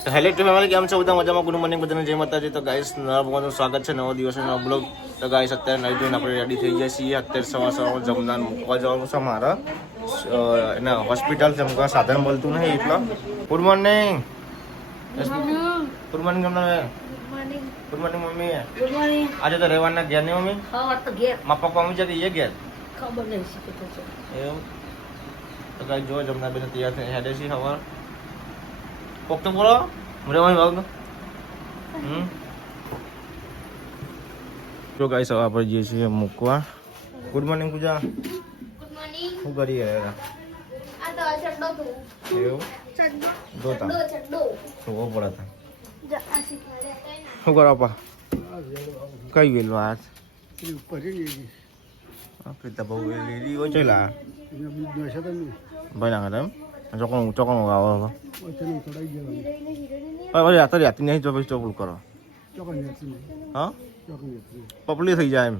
Hello two family, કેમ છો બધા? મજામાં? ગુડ મોર્નિંગ બધાને, જય માતાજી. તો ગાઈસ નવા બ્લોગનું સ્વાગત છે, નવો દિવસ નવો બ્લોગ. તો ગાઈસ અત્યારે નાઈ ધોઈને આપણે રેડી થઈ ગયા છીએ. અત્યારે સવાર જમવાનું મૂકવા જવાનું છે મારા એને હોસ્પિટલ. જમવા સાધન મળતું નહીં એટલે. Good morning. ગુડ મોર્નિંગ તમને. Good morning mummy. આજે તો રહેવાના ઘેર નહીં મમ્મી? મારા પપ્પા મમ્મી જતી એ ઘેર ખબર નહીં એવું. તો ગાઈસ જો જમના બેન તૈયાર થઈ હેડે છે સવાર. કોક તો બોલો મરેવાય ભાગ. જો ગાઈસ હવે આપણે જઈએ છીએ મૂકવા. Good morning Pooja. Good morning. શું કરી રહ્યા? આ તો ચડ્ડો તો એવું ચડ્ડો જોવો પડે તા. આ શીખવાડે શું કરો પા? કઈ વેલો હાથ પ્રીતા બહુ વેલી હોય છે લા ભાઈ ના એમ ચોકણ ચોકણ આવો હવે પછી રાતે રાતી નહીં તો પછી ચોપડું કરો. હા પપલી થઈ જાય એમ.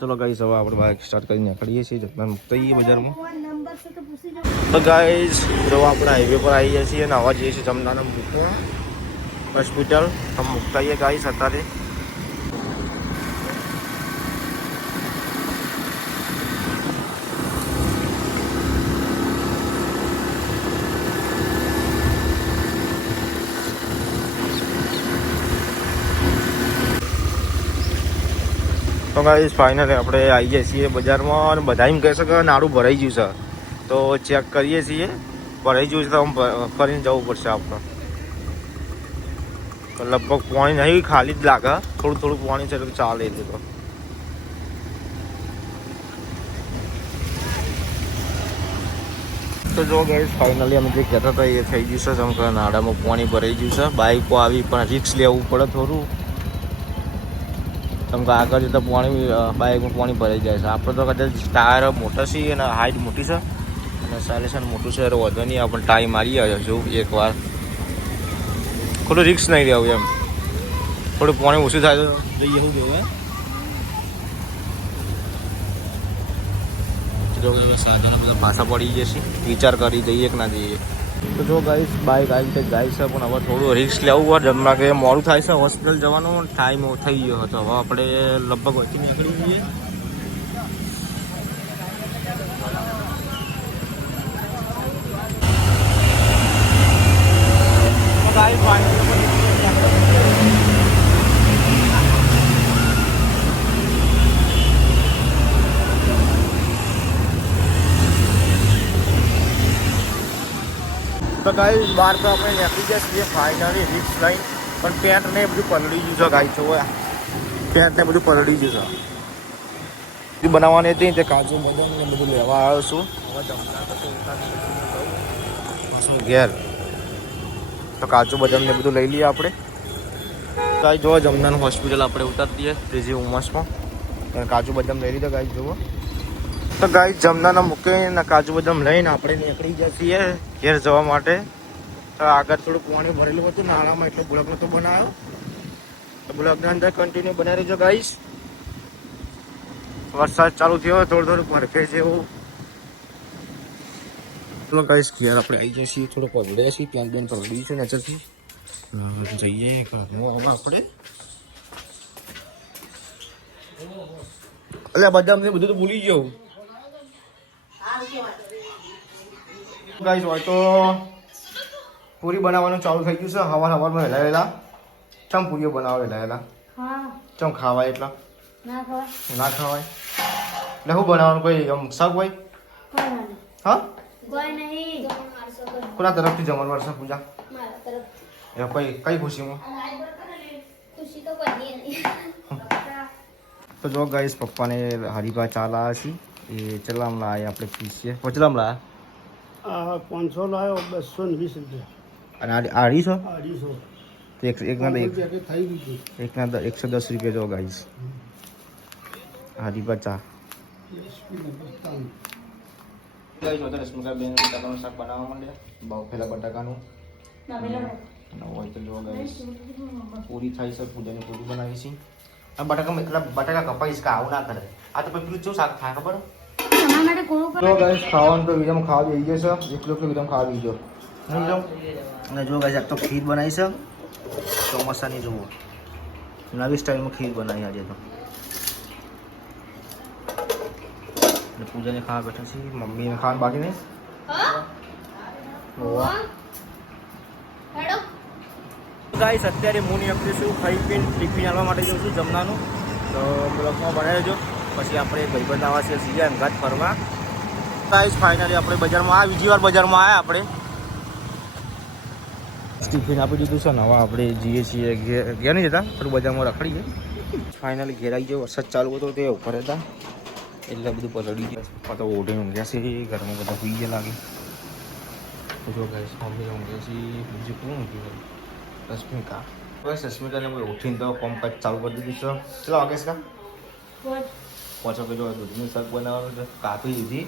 ચલો ગાઈસ હવે આપણે બાઇક સ્ટાર્ટ કરીને નીકળીએ છીએ. જતનાન મુકતાઈએ બજારમાં. તો ગાઈસ જો આપણે હાઈવે પર આવી જઈએ છીએ અને આવા જઈએ છીએ જમનાને મૂકવા હોસ્પિટલ. તો મુકતાઈએ ગાઈસ અત્યારે. તો ગાઈસ ફાઇનલી આપણે આવી જઈએ છીએ બજારમાં અને બધા એમ કહે છે કે નાડું ભરાઈ ગયું છે. તો ચેક કરીએ છીએ. ભરાઈ ગયું છે તો ફરીને જવું પડશે આપણે. લગભગ પાણી નહીં, ખાલી જ લાગે. થોડું થોડું પાણી છે એટલે ચાલે એટલું. તો જો ગાઈસ ફાઇનલી અમે જે કહેતા હતા એ થઈ ગયું છે. જેમ કે નાડામાં પાણી ભરાઈ ગયું છે. બાઇકો આવી પણ રિક્સ લેવું પડે થોડું. કેમ કે આગળ જતાં પાણી બાઇકમાં પાણી ભરાઈ જાય છે. આપણે તો કદાચ ટાયર મોટા છીએ અને હાઇટ મોટી છે અને સાયલેશન મોટું છે એટલે વધુ નહીં. આપણે ટાઈ મારી આવ્યો છું એકવાર. થોડું રિક્સ નહીં રહેવું એમ. થોડું પાણી ઓછું થાય તો જઈએ એવું કેવું. જો સાધનો બધા પાછા પડી જશે. વિચાર કરી જઈએ કે ના જઈએ. તો જો ગાઈસ બાઇક આવી રીતે જાય છે પણ હવે થોડું રિસ્ક લેવું હોય. જમણા કે મોડું થાય છે હોસ્પિટલ જવાનું. ટાઈમ થઈ ગયો હતો. હવે આપણે લગભગ વચ્ચે નીકળી જઈએ. તો ગાઈસ બહાર તો આપણે નીકળી ગયા છીએ ફાઇનલી રિક્સ લઈને. પણ પેન્ટ ને બધું પલળી ગયું છે ગાઈસ. જો પેન્ટ ને બધું પલળી ગયું છે. બનાવવાની હતી તે કાજુ બદામ ને બધું લેવા આવ્યો છું. હવે જમણા તો ઘેર તો કાજુ બદામ ને બધું લઈ લઈએ આપણે. ગાઈસ જો જમનાનું હોસ્પિટલ આપણે ઉતારી દઈએ ત્રીજી ઉમસમાં. કાજુ બદામ લઈ લીધો ગાઈસ જુઓ. તો ગાઈસ જમનાના મૂકીને કાજુ બદામ લઈને આપણે નીકળી જઈએ છીએ ઘેર જવા માટે. તો આગળ થોડું પાણી ભરેલું હતું નાણામાં એટલે બ્લોક નતો બનાવ્યો. તો બ્લોકની અંદર કન્ટિન્યુ બનાવી રહેજો ગાઈસ. વરસાદ ચાલુ થયો થોડું થોડું ભરકે જેવું. ચલો ગાઈસ ઘેર આપણે આવી જઈએ છીએ. થોડું પલળે છીએ ત્યાં બેન પલળી છે નેચરથી. જઈએ આપણે. અલ્યા બદામ ને બધું તો ભૂલી ગયો ગાઈસ. હોય તો પૂરી બનાવવાનું ચાલુ થઈ ગયું છે. સવારમાં વહેલા વહેલા ચમ પૂરીઓ બનાવો વહેલા વહેલા ચમ ખાવાય એટલા ના ખાવાય એટલે શું બનાવવાનું? કોઈ શાક હોય? હા કોના તરફથી જમણવાર છે પૂજા? એ કઈ ખુશીમાં? તો જો ગાઈસ પપ્પાને હરીફા ચાલા છે એ ચલામ લાયા આપણે પીસીએ. પચલામ લાયા 500 લાવ્યો 220 રૂપિયા. અને 250 તો એકના થઈ 110 રૂપિયા. જો ગાઈસ હરીફા ચા ગાઈસ. વધારે સ્મૃતિબેન બટાકાનું શાક બનાવવા માંડે. બાફેલા બટાકાનું હોય તો જો ગાઈસ પૂરી થાય છે. પૂજાની પૂરી બનાવી છે. આ બટાકા કપાઈશ કે આવું ના કરે. આ તો પેલું શું શાક થાય ખબર? તમારા માટે કોળું તો ગાઈસ ખાવાનું તો વિરમ ખાવા બેસી ગયો છે. એકલો વિરમ ખાવા બેસી ગયો. નહીં વિરમ? અને જો ગાઈસ આ તો ખીર બનાવી છે ચોમાસાની. જુઓ નવી સ્ટાઇલમાં ખીર બનાવી આજે તો. અને પૂજાને ખાવા બેઠા છે. મમ્મીને ખાવાનું બાકી નહીં. હેડો ગાઈસ અત્યારે હું નહીં આપીશું ખાઈ પીને ટિફિન આવવા માટે જઉં છું જમવાનું. તો બ્લોગમાં બનાવી દેજો. પછી આપણે ભાઈબંધ આવા છે સીધા અંગાત ફરવા. ગાઈસ ફાઇનલી આપણે બજારમાં બીજી વાર બજારમાં આવ્યા. આપણે ટિફિન આપી દીધું છે ને હવે આપણે જઈએ છીએ ઘેર નહીં જતા થોડું બજારમાં રખડીએ. ફાઇનલી ઘેર આવી ગયો. વરસાદ ચાલુ હતો તે ઉપર હતા એટલે બધું પલળી ગયા. પપ્પા તો ઓઢીને ઊંઘ્યા છે. ઘરમાં બધા સુઈ ગયા લાગે. તો જો ગાઈસ મમ્મી ઊંઘ્યા છે. બીજું કોણ ઊંઘ્યું? રશ્મિકા. બસ રશ્મિકાને મેં ઉઠીને તો કોમકાજ ચાલુ કરી દીધું છે. ચલો વાગે છે પાછો પેલો દૂધનું શાક બનાવવાનું છે કાપી દીધી.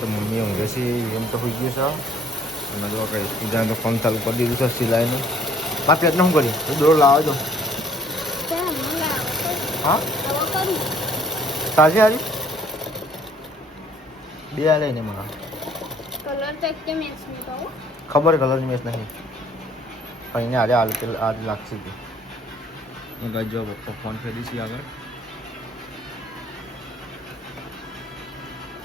તો મમ્મી ઊંઘે છે એમ તો હોઈ ગયું છે. અને જો કંઈ પૂજાને તો ફોન ચાલુ કરી દીધું છે સિલાઈનું. બાકી એટલે શું કર્યું તો દોડ લાવે તો હા તાજી હારી બે આ લઈને મને કલર તો એક મેચ में तो ખબર કલરની મેચ નહીં પણ એને આજે હાલ લાગશે. જો પપ્પા ફોન ફેરી છે આગળ